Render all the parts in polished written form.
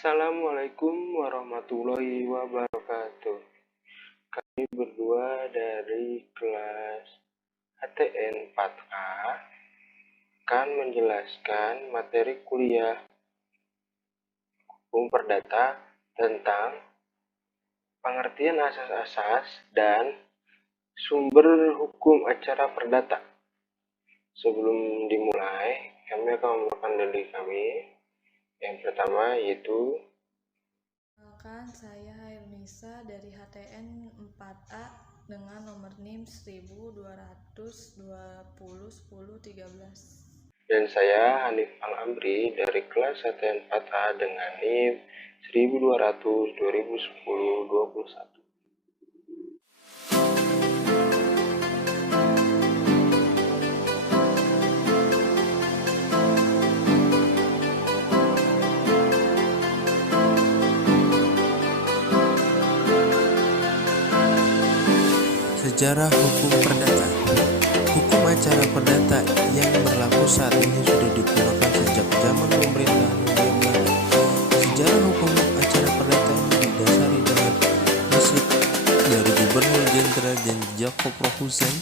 Assalamualaikum warahmatullahi wabarakatuh. Kami berdua dari kelas HTN 4A akan menjelaskan materi kuliah hukum perdata tentang pengertian asas-asas dan sumber hukum acara perdata. Sebelum dimulai, kami akan memperkenalkan diri kami. Yang pertama yaitu Perkenalkan, saya Hairunisa dari HTN 4A dengan nomor NIM 10220101013. dan saya Hanif Al-Amri dari kelas HTN 4A dengan NIM 12000 2010 21. Sejarah hukum perdata. Hukum acara perdata yang berlaku saat ini sudah digunakan sejak zaman pemerintahan Hindia Belanda. Sejarah hukum acara perdata ini didasari dengan resip dari Gubernur Jenderal Jacob Rousseau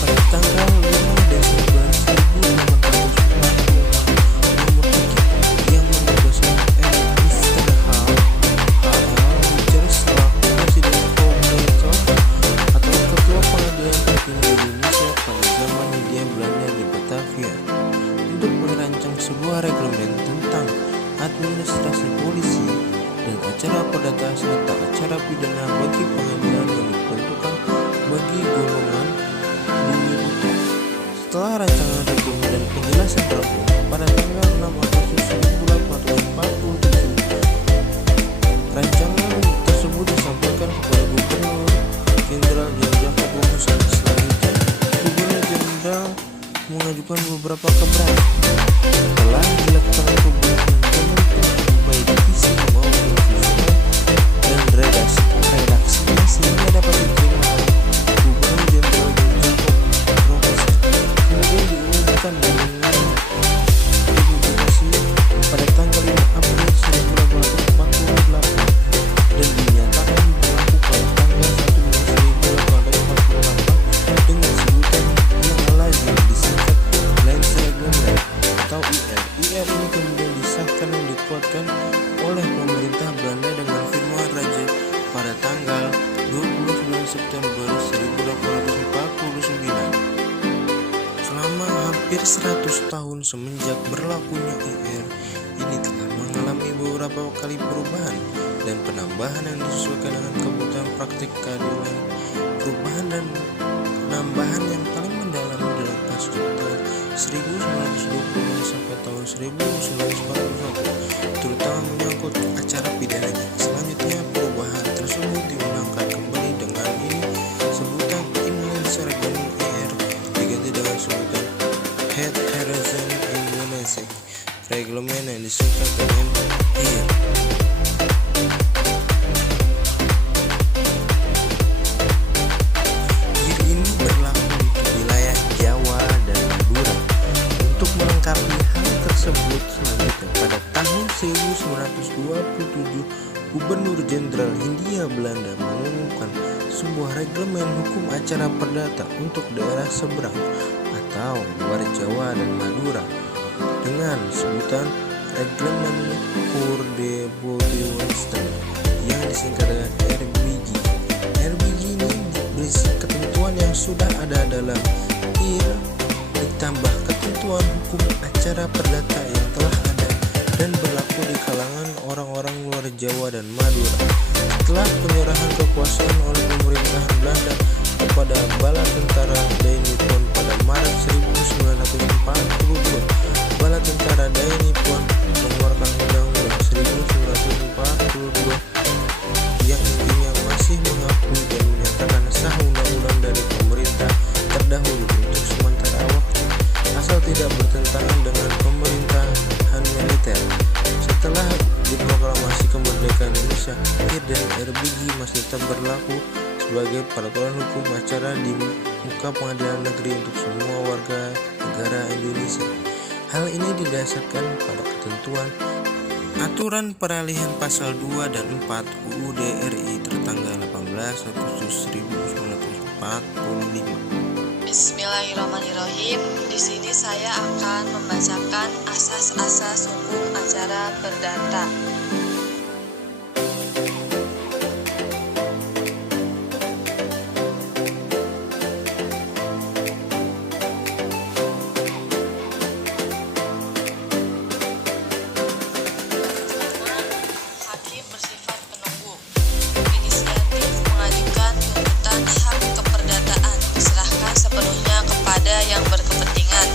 pada tanggal 5 Desember 1846 nomor 3 yang menugaskan Mr. H.L. Richards selaku Presiden Proklamator atau Ketua Pengadilan Tertinggi Indonesia pada zaman Hindia Belanda di Batavia untuk merancang sebuah reglamen tentang administrasi polisi dan acara perdata serta acara pidana bagi pengadilan yang diperuntukkan bagi golongan bumi buta. Setelah rancangan reglamen dan penjelasan rampung pada tanggal 6 Agustus 1847, rancangan tersebut disampaikan kepada Gubernur Jenderal Jacob Rousseau. Selanjutnya, Gubernur Jenderal mengajukan beberapa keberatan. Setelah dilakukan pembahasan baik isi maupun visual dan redaksinya sehingga dapat diterima oleh Gubernur Jenderal Jacob Rousseau, kemudian diumumkan dengan dipublikasi pada tanggal 5 April 1848 dan dinyatakan berlaku pada tanggal 1 Mei 1848 dengan sebutan yang lazim disingkat Lands Reglement atau IR. IR ini kemudian disahkan dan dikuatkan oleh pemerintah Belanda dengan firman raja pada tanggal 29 September 1849. Selama hampir 100 tahun semenjak berlakunya IR, ini telah mengalami beberapa kali perubahan dan penambahan yang disesuaikan dengan kebutuhan praktik keadilan. Perubahan dan penambahan yang paling mendalam dilakukan sejak tahun 1920 sampai tahun 1941, terutama menyangkut acara pidananya. Selanjutnya, perubahan tersebut diundangkan kembali dengan ini sebutan Inland Reglement IR diganti dengan sebutan Het Herzen Indonesia Reglement yang disingkat dengan IR. IR ini berlaku di wilayah Jawa dan Madura. Untuk melengkapi hal tersebut, selanjutnya pada tahun 1927 Gubernur Jenderal Hindia Belanda mengumumkan sebuah reglamen hukum acara perdata untuk daerah seberang atau luar Jawa dan Madura dengan sebutan Reglement pour de Beauté-Western yang disingkat dengan RBG. RBG ini berisi ketentuan yang sudah ada dalam IR ditambah ketentuan hukum acara perdata yang telah ada dan berlaku di kalangan orang-orang luar Jawa dan Madura. Setelah penyerahan kekuasaan oleh pemerintahan Belanda kepada bala tentara Dai Nippon pada Maret 1942, bala tentara Dai Nippon mengeluarkan Undang-Undang 1942 yang intinya masih mengakui dan menyatakan sah undang-undang dari pemerintah terdahulu untuk sementara waktu, asal tidak bertentangan dengan pemerintahan militer. Setelah diproklamasi kemerdekaan Indonesia, IR dan RBG masih tetap berlaku sebagai peraturan hukum acara di muka pengadilan negeri untuk semua warga negara Indonesia. Hal ini didasarkan pada ketentuan Aturan peralihan pasal 2 dan 4 UUD RI tertanggal 18 Agustus 1945. Bismillahirrahmanirrahim. Di sini saya akan membacakan asas-asas hukum acara perdata. Hakim bersifat penunggu. Inisiatif mengajukan tuntutan hak keperdataan diserahkan sepenuhnya kepada yang berkepentingan.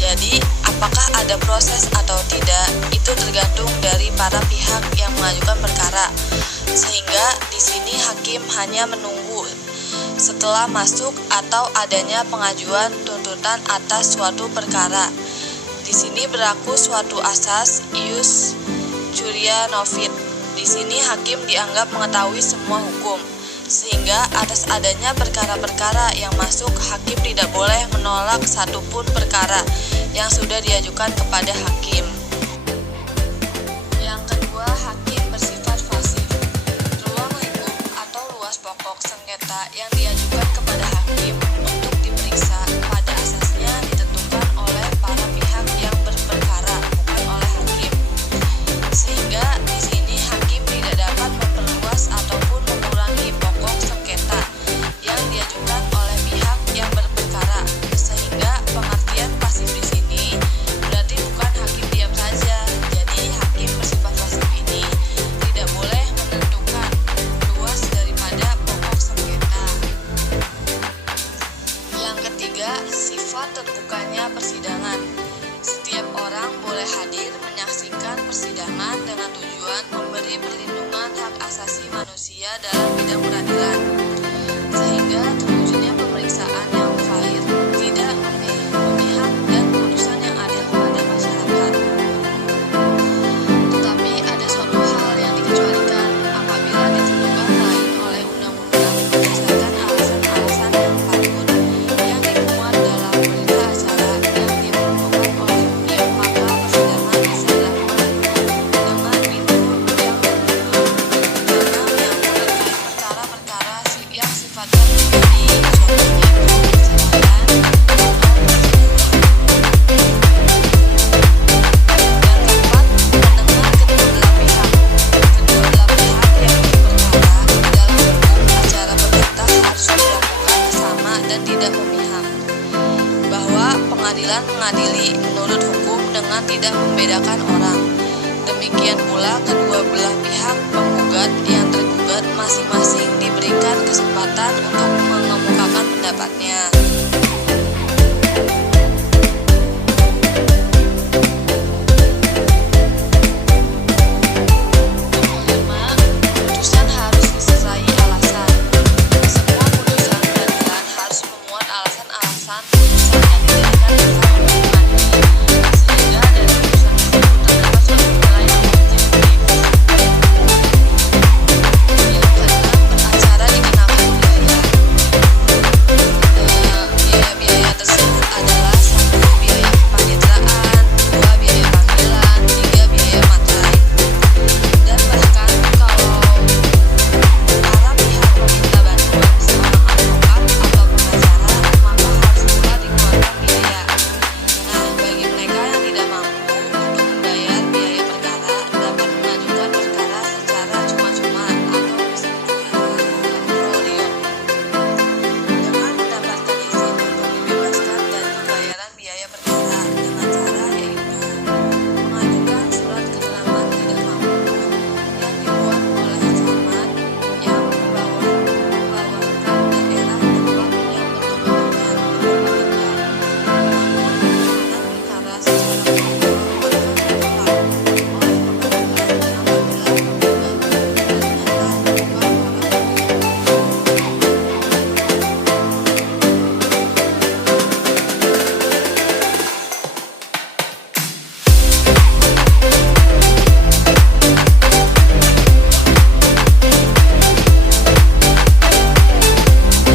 Jadi, apakah ada proses atau tidak, itu tergantung dari para pihak yang mengajukan perkara. Sehingga di sini hakim hanya menunggu setelah masuk atau adanya pengajuan tuntutan atas suatu perkara. Di sini berlaku suatu asas ius curia novit. Di sini hakim dianggap mengetahui semua hukum, sehingga atas adanya perkara-perkara yang masuk, hakim tidak boleh menolak satupun perkara yang sudah diajukan kepada hakim. Yang kedua, hakim bersifat pasif. Ruang lingkup atau luas pokok sengketa yang diajukan kepada hakim untuk diperiksa pada asasnya ditentukan oleh para pihak yang berperkara, bukan oleh hakim. Sehingga di sini hakim tidak dapat memperluas ataupun mengurangi pokok sengketa yang diajukan oleh pihak yang berperkara. Sehingga pengertian pasif di sini berarti bukan hakim diam saja. Jadi hakim bersifat pasif ini tidak boleh menentukan luas daripada pokok sengketa. Yang ketiga, sifat terbukanya persidangan. Setiap orang boleh hadir menyaksikan persidangan dengan tujuan memberi perlindungan hak asasi manusia dalam bidang peradilan, sehingga terwujudnya pemeriksaan yang fair, tidak memihak, dan putusan yang adil kepada masyarakat. Tetapi ada suatu hal yang dikecualikan apabila ditentukan lain oleh undang-undang berdasarkan alasan-alasan yang patut yang dimuat dalam berita acara yang diperlukan oleh hakim, maka persidangan bisa dilakukan dengan pintu yang tertutup karena menyangkut terkait perkara-perkara yang sifatnya pribadi, contohnya perceraian atau yang keempat, mendengar kedua belah pihak. Kedua belah pihak yang berperkara dalam hukum acara perdata harus dilakukan sama dan tidak memihak. Bahwa pengadilan mengadili menurut hukum dengan tidak membedakan orang. Demikian pula kedua belah pihak penggugat yang tergugat masing-masing diberikan kesempatan untuk mengemukakan pendapatnya.